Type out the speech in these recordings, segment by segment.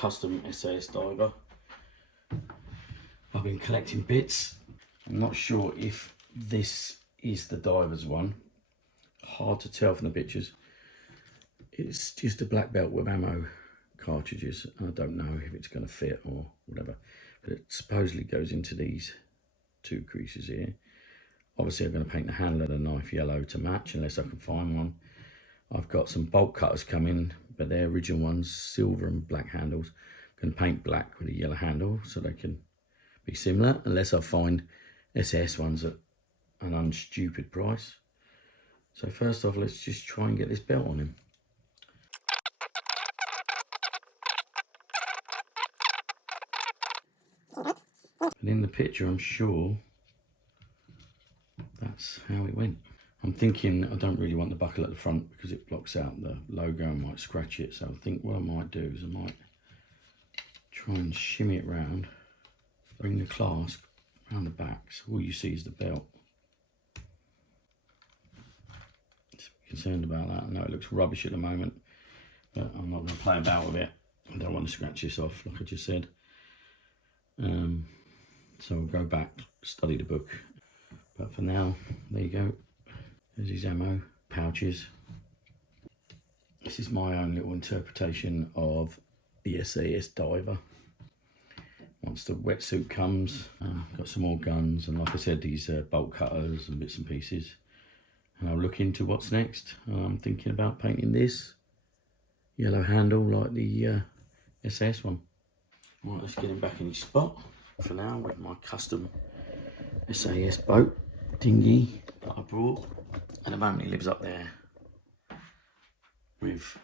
custom SAS diver. I've been collecting bits. I'm not sure if this is the diver's one. Hard to tell from the pictures. It's just a black belt with ammo cartridges. I don't know if it's going to fit or whatever, but it supposedly goes into these two creases here. Obviously I'm going to paint the handle of the knife yellow to match unless I can find one. I've got some bolt cutters coming, but they're original ones, silver and black handles. I'm going to paint black with a yellow handle so they can be similar, unless I find SS ones at an unstupid price. So first off, let's just try and get this belt on him. And in the picture, I'm sure that's how it went. I'm thinking I don't really want the buckle at the front because it blocks out the logo and might scratch it. So I think what I might do is I might try and shimmy it round, bring the clasp around the back so all you see is the belt. Just concerned about that. I know it looks rubbish at the moment, but I'm not going to play about with it. I don't want to scratch this off like I just said. So I'll go back, study the book. But for now, there you go. There's his ammo pouches. This is my own little interpretation of the SAS diver. Once the wetsuit comes, got some more guns, and like I said, these bolt cutters and bits and pieces. And I'll look into what's next. I'm thinking about painting this yellow handle like the SS one. Right, let's get him back in his spot. For now, with my custom SAS boat dinghy that I brought. At the moment, he lives up there with,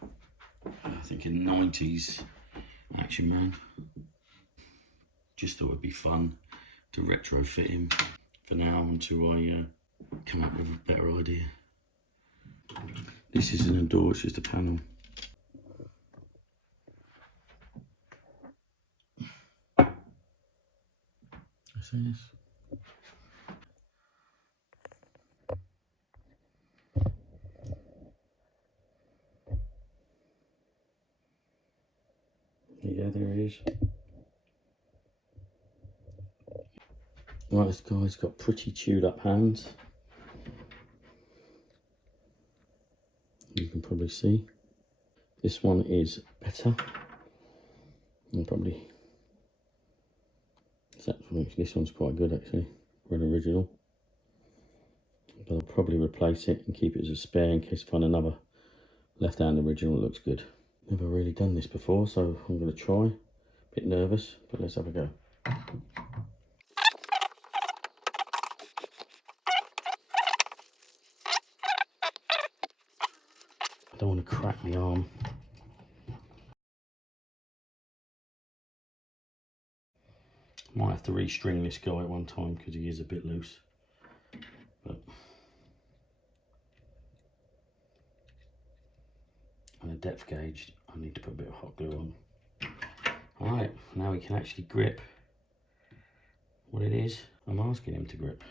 I think, a 90s Action Man. Just thought it'd be fun to retrofit him for now until I come up with a better idea. This isn't a door, it's just a panel. SAS. Yeah, there it is. Right, this guy's got pretty chewed up hands. You can probably see. This one is better. And probably, this one's quite good actually, for an original. But I'll probably replace it and keep it as a spare in case I find another left-hand original that looks good. Never really done this before, so I'm going to try. Bit nervous, but let's have a go. I don't want to crack my arm. Might have to restring this guy at one time because he is a bit loose. But and a depth gauge, I need to put a bit of hot glue on. Alright, now we can actually grip what it is I'm asking him to grip.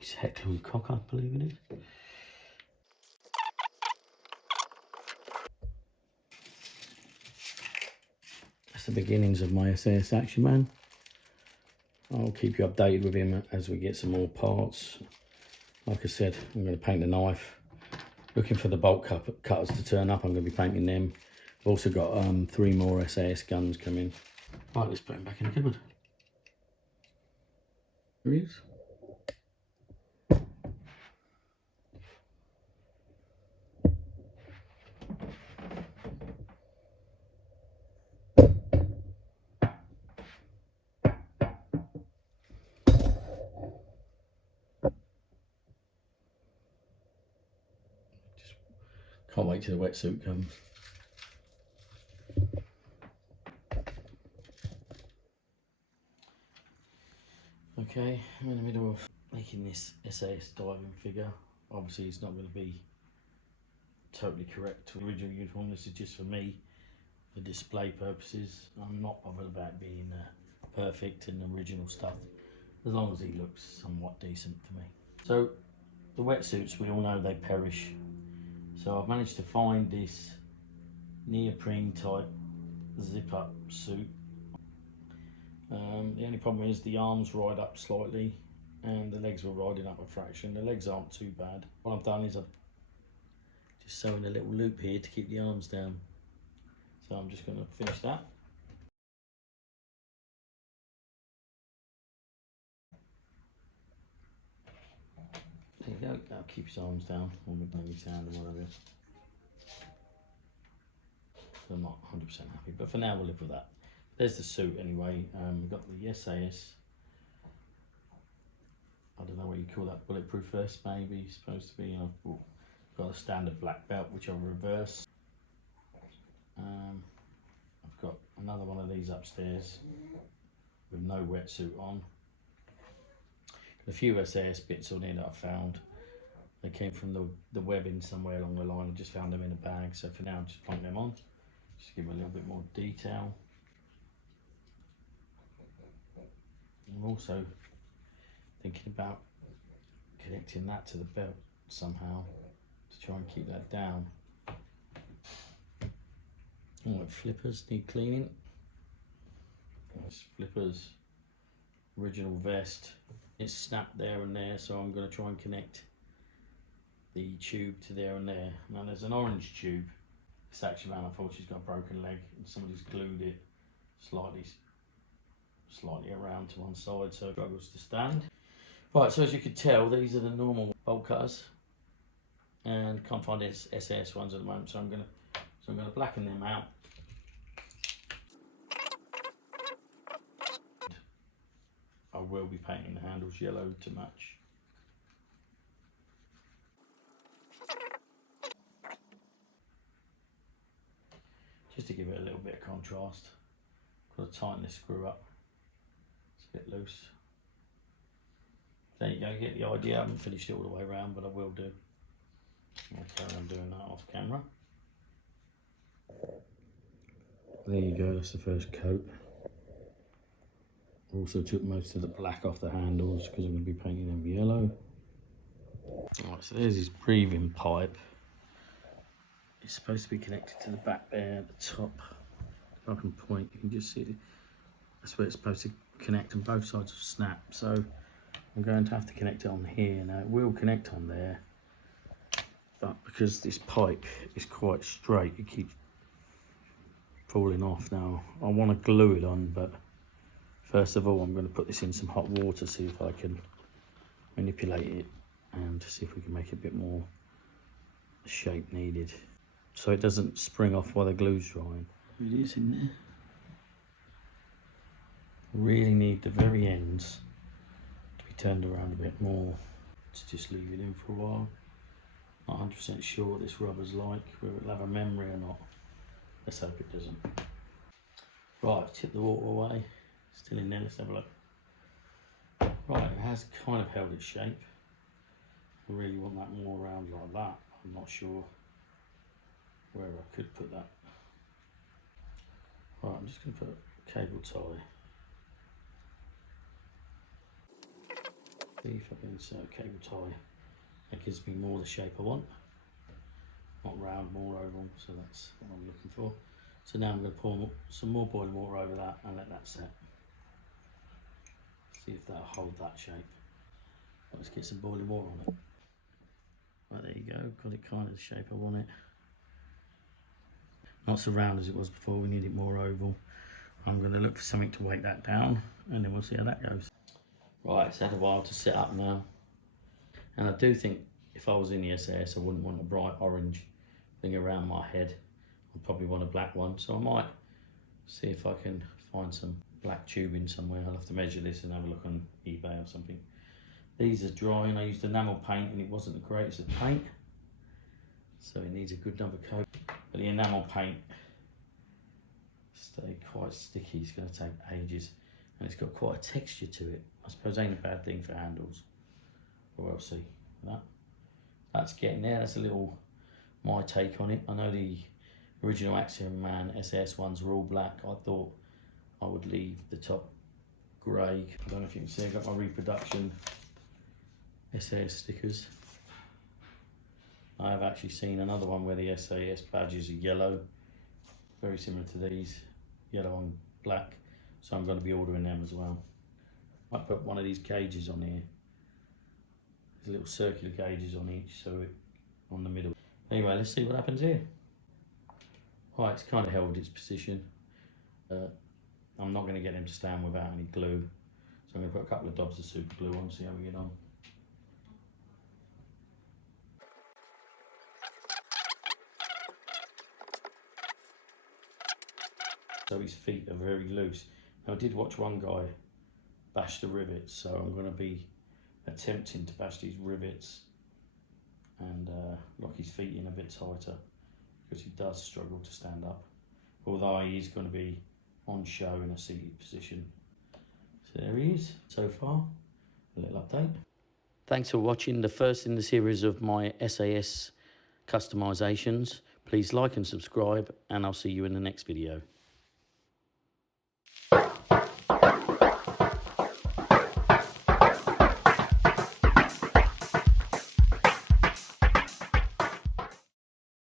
It's Heckler and Koch, I believe it is. That's the beginnings of my SAS Action Man. I'll keep you updated with him as we get some more parts. Like I said, I'm going to paint the knife. Looking for the bolt cutters to turn up. I'm going to be painting them. I've also got 3 more SAS guns coming. Right, let's put him back in the cupboard. There he is. Can't wait till the wetsuit comes. Okay, I'm in the middle of making this SAS diving figure. Obviously it's not going to be totally correct to the original uniform. This is just for me, for display purposes. I'm not bothered about being perfect and original stuff, as long as he looks somewhat decent for me. So the wetsuits, we all know they perish. So I've managed to find this neoprene type zip up suit. The only problem is the arms ride up slightly and the legs were riding up a fraction. The legs aren't too bad. What I've done is I've just sewn a little loop here to keep the arms down. So I'm just going to finish that. There you go, that'll keep his arms down or maybe his hand or whatever. I'm not 100% happy, but for now we'll live with that. There's the suit anyway. We've got the SAS. I don't know what you call that, bulletproof vest maybe, supposed to be. I've got a standard black belt which I'll reverse. I've got another one of these upstairs with no wetsuit on. A few SAS bits on here that I found. They came from the webbing somewhere along the line. I just found them in a bag, so for now I'm just putting them on. Just give them a little bit more detail. I'm also thinking about connecting that to the belt somehow to try and keep that down. Alright, flippers need cleaning. Nice flippers. Original vest. It's snapped there and there, so I'm going to try and connect the tube to there and there. Now there's an orange tube. This actually man, I thought she's got a broken leg and somebody's glued it slightly around to one side, so it struggles to stand. Right, so as you can tell, these are the normal bolt cutters, and can't find SS ones at the moment, so I'm gonna blacken them out. I will be painting the handles yellow to match. Just to give it a little bit of contrast. Got to tighten this screw up. It's a bit loose. There you go, get the idea. I haven't finished it all the way around, but I will do. I'll carry on doing that off camera. There you go, that's the first coat. Also took most of the black off the handles because I'm going to be painting them yellow. Alright, so there's his breathing pipe. It's supposed to be connected to the back there at the top. If I can point, you can just see it. That's where it's supposed to connect, and both sides will snap. So I'm going to have to connect it on here. Now it will connect on there, but because this pipe is quite straight, it keeps falling off. Now I want to glue it on, but first of all I'm going to put this in some hot water, see if I can manipulate it and see if we can make it a bit more shape needed, so it doesn't spring off while the glue's drying. It is in there. Really need the very ends to be turned around a bit more. To just leave it in for a while. Not 100% sure what this rubber's like, whether it'll have a memory or not. Let's hope it doesn't. Right, I've tipped the water away. Still in there, let's have a look. Right, it has kind of held its shape. I really want that more round like that. I'm not sure where I could put that. Right, I'm just going to put a cable tie. See if I can insert a cable tie. That gives me more the shape I want. Not round, more oval, so that's what I'm looking for. So now I'm going to pour some more boiling water over that and let that set. See if that'll hold that shape. Let's get some boiling water on it. Right, there you go, got it kind of the shape I want it. Not so round as it was before, we need it more oval. I'm going to look for something to weight that down and then we'll see how that goes. Right, it's had a while to set up now. And I do think if I was in the SAS I wouldn't want a bright orange thing around my head. I'd probably want a black one, so I might see if I can find some black tubing somewhere. I'll have to measure this and have a look on eBay or something. These are drying. I used enamel paint and it wasn't the greatest of paint, so it needs a good number coat. But the enamel paint stayed quite sticky. It's going to take ages, and it's got quite a texture to it. I suppose ain't a bad thing for handles, but we'll see. That's getting there. That's a little my take on it. I know the original Axiom Man SS ones were all black. I thought I would leave the top grey. I don't know if you can see, I've got my reproduction SAS stickers. I have actually seen another one where the SAS badges are yellow, very similar to these. yellow and black, so I'm going to be ordering them as well. Might put one of these cages on here. There's little circular cages on each, so it on the middle. Anyway, let's see what happens here. Right, it's kind of held its position. I'm not going to get him to stand without any glue, so I'm going to put a couple of dobs of super glue on, see how we get on. So his feet are very loose. Now, I did watch one guy bash the rivets, so I'm going to be attempting to bash these rivets and lock his feet in a bit tighter, because he does struggle to stand up, although he is going to be on show in a seated position. So there he is so far, a little update. Thanks for watching the first in the series of my SAS customisations. Please like and subscribe, and I'll see you in the next video.